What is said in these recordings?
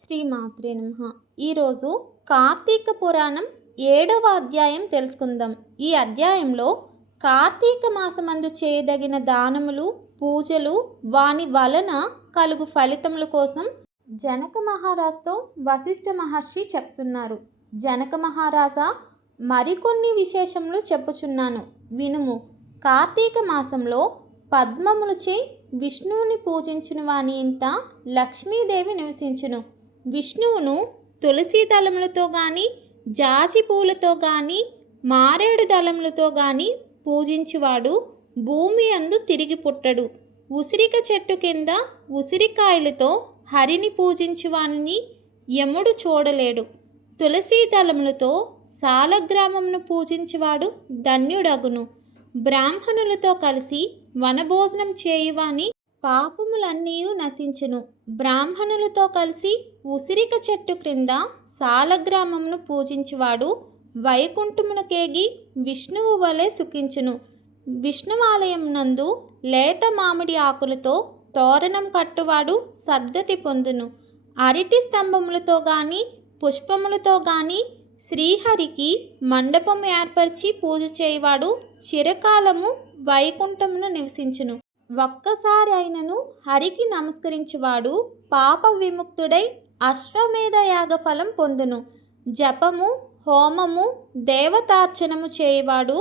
శ్రీమాత్రే నమః. ఈరోజు కార్తీక పురాణం 7వ అధ్యాయం తెలుసుకుందాం. ఈ అధ్యాయంలో కార్తీక మాసమందు చేయదగిన దానములు, పూజలు, వాని వలన కలుగు ఫలితముల కోసం జనక మహారాజుతో వశిష్ఠ మహర్షి చెప్తున్నారు. జనక మహారాజా, మరికొన్ని విశేషములు చెప్పుచున్నాను వినుము. కార్తీక మాసంలో పద్మములచే విష్ణువుని పూజించిన వాని ఇంట లక్ష్మీదేవి నివసించును. విష్ణువును తులసి దళములతో గాని, జాజి పూలతో గాని, మారేడు దళములతో గాని పూజించువాడు భూమి అందు తిరిగి పుట్టడు. ఉసిరిక చెట్టు కింద ఉసిరికాయలతో హరిని పూజించువాని యముడు చూడలేడు. తులసి దళములతో సాలగ్రామమును పూజించువాడు ధన్యుడగును. బ్రాహ్మణులతో కలిసి వనభోజనం చేయువాని పాపములన్నీ నశించును. బ్రాహ్మణులతో కలిసి ఉసిరిక చెట్టు క్రింద సాలగ్రామమును పూజించువాడు వైకుంఠమునకేగి విష్ణువు వలె సుఖించును. విష్ణువాలయం నందు లేత మామిడి ఆకులతో తోరణం కట్టువాడు సద్గతి పొందును. అరటి స్తంభములతో గాని, పుష్పములతో గాని శ్రీహరికి మండపం ఏర్పరిచి పూజ చేయువాడు చిరకాలము వైకుంఠమును నివసించును. ఒక్కసారి అయినను హరికి నమస్కరించువాడు పాప విముక్తుడై అశ్వమేధ యాగ ఫలం పొందును. జపము, హోమము, దేవతార్చనము చేయువాడు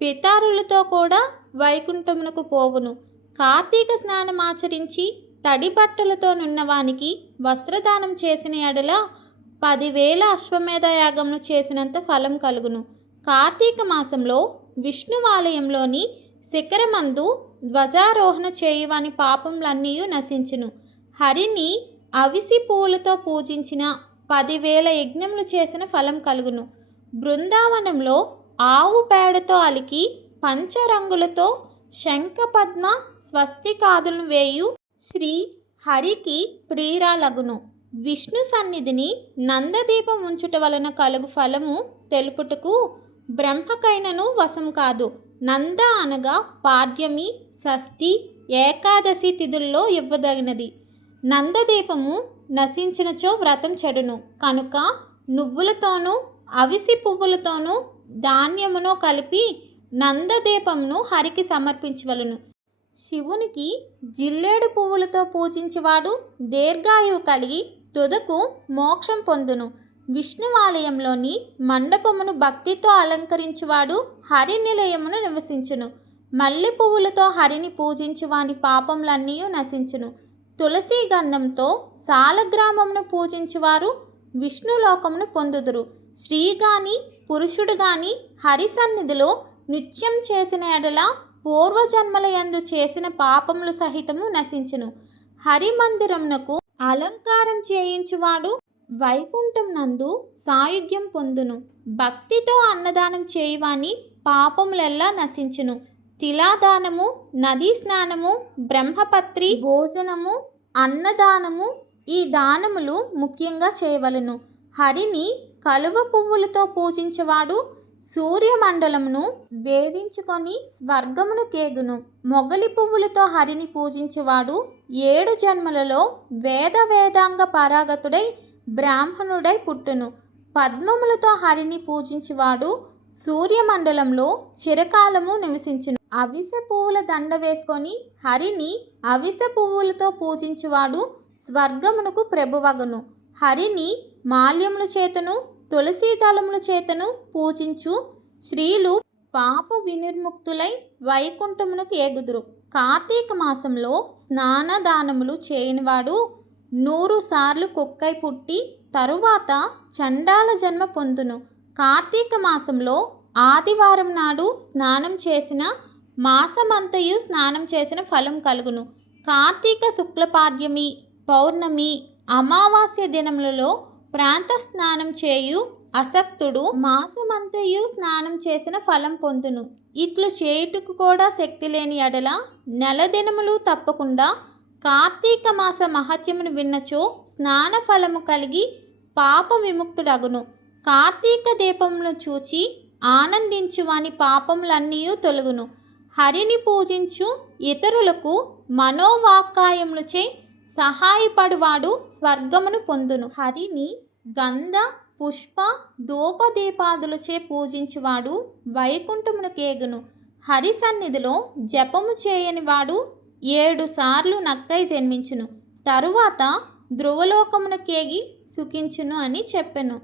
పితారులతో కూడా వైకుంఠమునకు పోవును. కార్తీక స్నానం ఆచరించి తడి బట్టలతో నున్నవానికి వస్త్రదానం చేసిన ఎడల 10,000 అశ్వమేధ యాగమును చేసినంత ఫలం కలుగును. కార్తీక మాసంలో విష్ణువాలయంలోని శిఖరమందు ధ్వజారోహణ చేయువాని పాపములన్నీ నశించును. హరిని అవిసి పూలతో పూజించిన 10,000 యజ్ఞములు చేసిన ఫలం కలుగును. బృందావనంలో ఆవు పేడతో అలికి పంచరంగులతో శంఖ పద్మ స్వస్తికాదులను వేయు శ్రీ హరికి ప్రియురాలగును. విష్ణు సన్నిధిని నందదీపం ఉంచుట వలన కలుగు ఫలము తెలుపుటకు బ్రహ్మకైనను వశం కాదు. నంద అనగా పాడ్యమి, షష్ఠి, ఏకాదశి తిథుల్లో ఇవ్వదగినది. నందదీపము నశించినచో వ్రతం చెడును కనుక నువ్వులతోనూ అవిసి పువ్వులతోనూ ధాన్యమును కలిపి నందదీపమును హరికి సమర్పించవలను. శివునికి జిల్లేడు పువ్వులతో పూజించేవాడు దీర్ఘాయువు కలిగి తుదకు మోక్షం పొందును. విష్ణువాలయంలోని మండపమును భక్తితో అలంకరించువాడు హరి నిలయమును నివసించును. మల్లె పువ్వులతో హరిని పూజించువాని పాపములన్నీ నశించును. తులసి గంధంతో సాలగ్రామమును పూజించువారు విష్ణులోకమును పొందుదురు. స్త్రీ గాని పురుషుడు గాని హరి సన్నిధిలో నృత్యం చేసిన ఎడల పూర్వజన్మల యందు చేసిన పాపములు సహితము నశించును. హరి మందిరమునకు అలంకారం చేయించువాడు వైకుంఠం నందు సాయుధ్యం పొందును. భక్తితో అన్నదానం చేయువాని పాపములెల్లా నశించును. తిలాదానము, నదీ స్నానము, బ్రహ్మపత్రి భోజనము, అన్నదానము ఈ దానములు ముఖ్యంగా చేయవలను. హరిని కలువ పువ్వులతో పూజించేవాడు సూర్యమండలమును భేదించుకొని స్వర్గమును కేగును. మొగలి పువ్వులతో హరిని పూజించేవాడు 7 జన్మలలో వేదాంగ పారగతుడై బ్రాహ్మణుడై పుట్టును. పద్మములతో హరిని పూజించువాడు సూర్యమండలంలో చిరకాలము నివసించును. అవిస పువ్వుల దండ వేసుకొని హరిని అవిస పువ్వులతో పూజించువాడు స్వర్గమునకు ప్రభువగును. హరిని మాల్యముల చేతను తులసి దళముల చేతను పూజించు స్త్రీలు పాప వినిర్ముక్తులై వైకుంఠమునకు ఏగుదురు. కార్తీక మాసంలో స్నాన దానములు చేయనివాడు 100 సార్లు కుక్కై పుట్టి తరువాత చండాల జన్మ పొందును. కార్తీక మాసంలో ఆదివారం నాడు స్నానం చేసిన మాసమంతయు స్నానం చేసిన ఫలం కలుగును. కార్తీక శుక్లపాడ్యమి, పౌర్ణమి, అమావాస్య దినములలో ప్రాంత స్నానం చేయు అసక్తుడు మాసమంతయు స్నానం చేసిన ఫలం పొందును. ఇట్లు చేయుటకు కూడా శక్తి లేని ఎడల నెల దినములు తప్పకుండా కార్తీక మాస మహత్యమును విన్నచో స్నాన ఫలము కలిగి పాప విముక్తుడగును. కార్తీక దీపమును చూచి ఆనందించువాని పాపములన్నీ తొలగును. హరిని పూజించు ఇతరులకు మనోవాక్కాయములచే సహాయపడువాడు స్వర్గమును పొందును. హరిని గంధ పుష్ప ధూపదీపాదులచే పూజించువాడు వైకుంఠమును కేగును. హరి సన్నిధిలో జపము చేయని వాడు 7 సార్లు నక్కై జన్మించును, తరువాత ధ్రువలోకమును కేగి సుఖించును అని చెప్పెను.